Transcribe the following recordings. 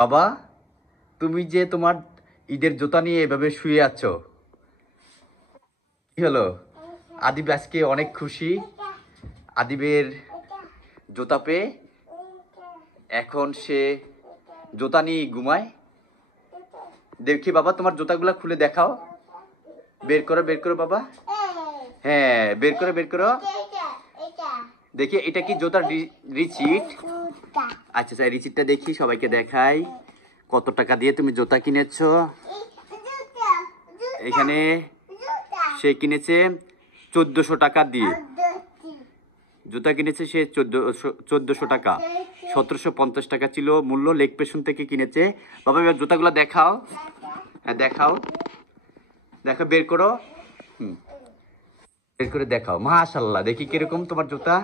বাবা, তুমি যে তোমার ঈদের জুতা নিয়ে এভাবে শুয়ে আছো, কি হলো? আদিব আজকে অনেক খুশি আদিবের জুতা পেয়ে। এখন সে জুতা নিয়ে ঘুমায়। দেখি বাবা, তোমার জুতাগুলা খুলে দেখাও। বের করো বাবা। হ্যাঁ, বের করো। দেখি এটা কি জুতার রিসিট? আচ্ছা স্যার, রিসিটটা দেখি, সবাইকে দেখাই। কত টাকা দিয়ে তুমি জুতা কিনেছো? এখানে সে কিনেছে 1400 টাকা দিয়ে জুতা কিনেছে। সে 1400 টাকা, 1750 টাকা ছিল মূল্য। লেগ পেশন থেকে কিনেছে। বাবা, এবার জুতাগুলো দেখাও। হ্যাঁ, দেখাও। বের করো। বের করে দেখাও। মাশাআল্লাহ, দেখি কিরকম তোমার জুতা।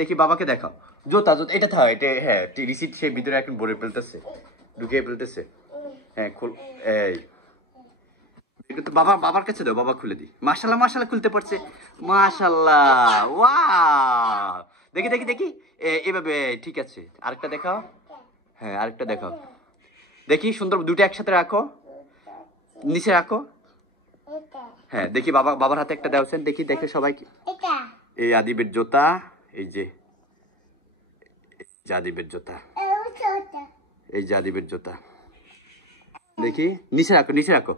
দেখি বাবাকে দেখাও। জুতা এটা থাও, এটা হ্যাঁ রিসিট সে ভিতরে এখন ভরে ফেলতেছে, ঢুকিয়ে ফেলতেছে। হ্যাঁ, এই বাবার কাছে দাও, বাবা খুলে দি। মাশাআল্লাহ খুলতে পারছে। মাশাআল্লাহ, ওয়াও। দেখি এভাবে ঠিক আছে। আরেকটা দেখাও। হ্যাঁ, আরেকটা দেখাও। দেখি সুন্দর, দুটো একসাথে রাখো, নিচে রাখো। হ্যাঁ, দেখি বাবার হাতে একটা দেওছেন। দেখে সবাই। এই আদিবের জুতা, এই যে আদিবের জুতা, এই যে আদিবের জুতা। দেখি নিচে রাখো।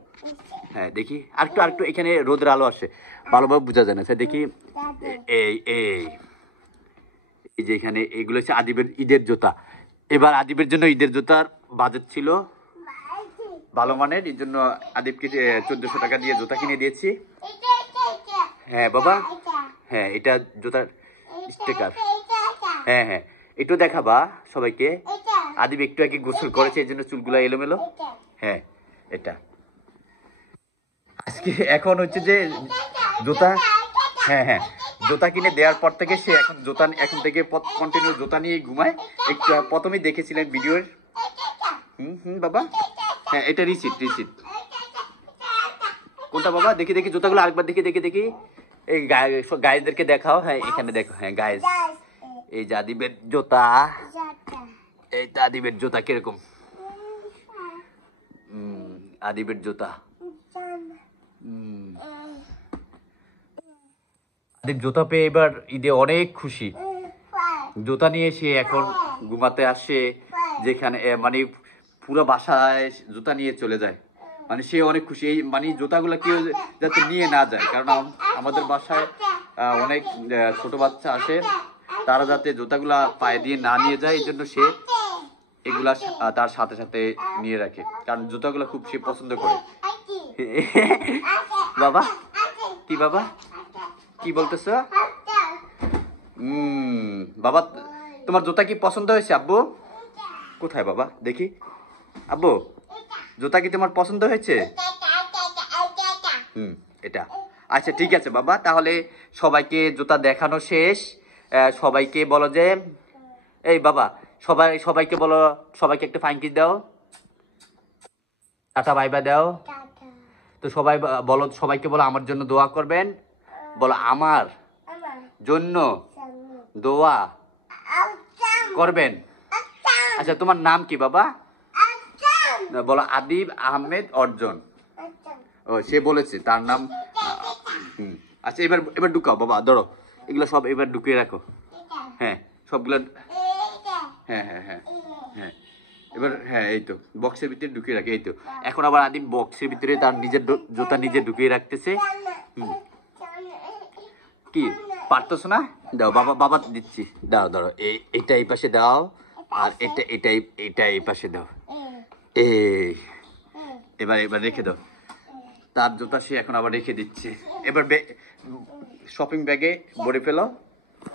হ্যাঁ, দেখি আরেকটু এখানে রোদের আলো আসে, ভালোভাবে বোঝা যায় না। দেখি এই যে এখানে এগুলো হচ্ছে আদিবের ঈদের জুতা। এবার আদিবের জন্য ঈদের জুতার বাজেট ছিল ভালো মানের, এই জন্য আদিবকে 1400 টাকা দিয়ে জুতা কিনে দিয়েছি। হ্যাঁ বাবা, হ্যাঁ এটা জুতার স্টিকার। হ্যাঁ, একটু দেখাবা সবাইকে। আদিব একটু আগে গোসল করেছে, এই জন্য চুলগুলা এলোমেলো। হ্যাঁ, এটা আজকে এখন হচ্ছে যে জুতা। হ্যাঁ, জুতা কিনে দেওয়ার পর থেকে সে এখন থেকে কন্টিনিউ জুতা নিয়ে ঘুমায়। একটু প্রথমেই দেখেছিলেন ভিডিওর। বাবা, হ্যাঁ এটা রিসিট। কোনটা বাবা? দেখি জুতাগুলো আরেকবার দেখি। এই গাইজদেরকে দেখাও। হ্যাঁ, এখানে দেখো। হ্যাঁ গাইজ, এই যে আদিবের জুতা। এইটা আদিবের জুতা কিরকম? আদিবের জুতা। আদিব জুতা পেয়ে এবার ঈদে অনেক খুশি। জুতা নিয়ে সে এখন ঘুমাতে আসে, যেখানে মানে পুরো বাসায় জুতা নিয়ে চলে যায়। মানে সে অনেক খুশি। এই মানে জুতাগুলো কেউ যাতে নিয়ে না যায়, কারণ আমাদের বাসায় অনেক ছোট বাচ্চা আসে, তারা যাতে জুতাগুলা পায়ে দিয়ে না নিয়ে যায়, এই জন্য সে এগুলা তার সাথে নিয়ে রাখে, কারণ জুতাগুলো খুব সে পছন্দ করে। বাবা কি বলতেছ? বাবা, তোমার জুতা কি পছন্দ হয়েছে? আব্বু কোথায় বাবা? দেখি। আব্বু, জুতা কি তোমার পছন্দ হয়েছে? এটা আচ্ছা, ঠিক আছে বাবা, তাহলে সবাইকে জুতা দেখানো শেষ। সবাইকে বলো যে, এই বাবা সবাইকে বলো, সবাইকে একটা ফাইন কিস দাও, টাটা বাই বাই দাও। তো সবাইকে বলো আমার জন্য দোয়া করবেন। বলো আমার জন্য দোয়া করবেন। আচ্ছা, তোমার নাম কি বাবা? বলো আদিব আহমেদ অর্জন। ও, সে বলেছে তার নাম। আচ্ছা, এবার ঢুকাও বাবা, ধরো এগুলো সব এবার ঢুকিয়ে রাখো। হ্যাঁ, সবগুলো। হ্যাঁ এবার হ্যাঁ, এই তো বক্সের ভিতরে ঢুকিয়ে রাখে। এই তো এখন আবার আদিব বক্সের ভিতরে তার নিজের জুতা নিজে ঢুকিয়ে রাখতেছে। কি পারতেছ না? দাও বাবা দিচ্ছি। দাও এটা এই পাশে দাও, আর এটা এই পাশে দাও। এবার রেখে দাও। তার জুতা সে এখন আবার রেখে দিচ্ছে। এবার শপিং ব্যাগে ভরে ফেলো।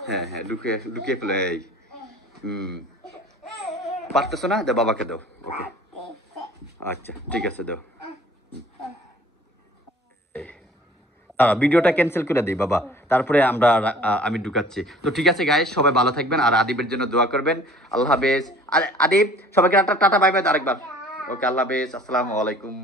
হ্যাঁ, লুকিয়ে ফেলো। এই পারতেছো না? দাও, বাবাকে দাও। ওকে, আচ্ছা ঠিক আছে, দাও। ভিডিওটা ক্যান্সেল করে দিই বাবা, তারপরে আমি ঢুকাচ্ছি। তো ঠিক আছে গাইস, সবাই ভালো থাকবেন আর আদিবের জন্য দোয়া করবেন। আল্লাহ হাফেজ। আর আদিব, সবাইকে টাটা বাই বাই আরেকবার। ওকে, আল্লাহ হাফেজ, আসসালামু আলাইকুম।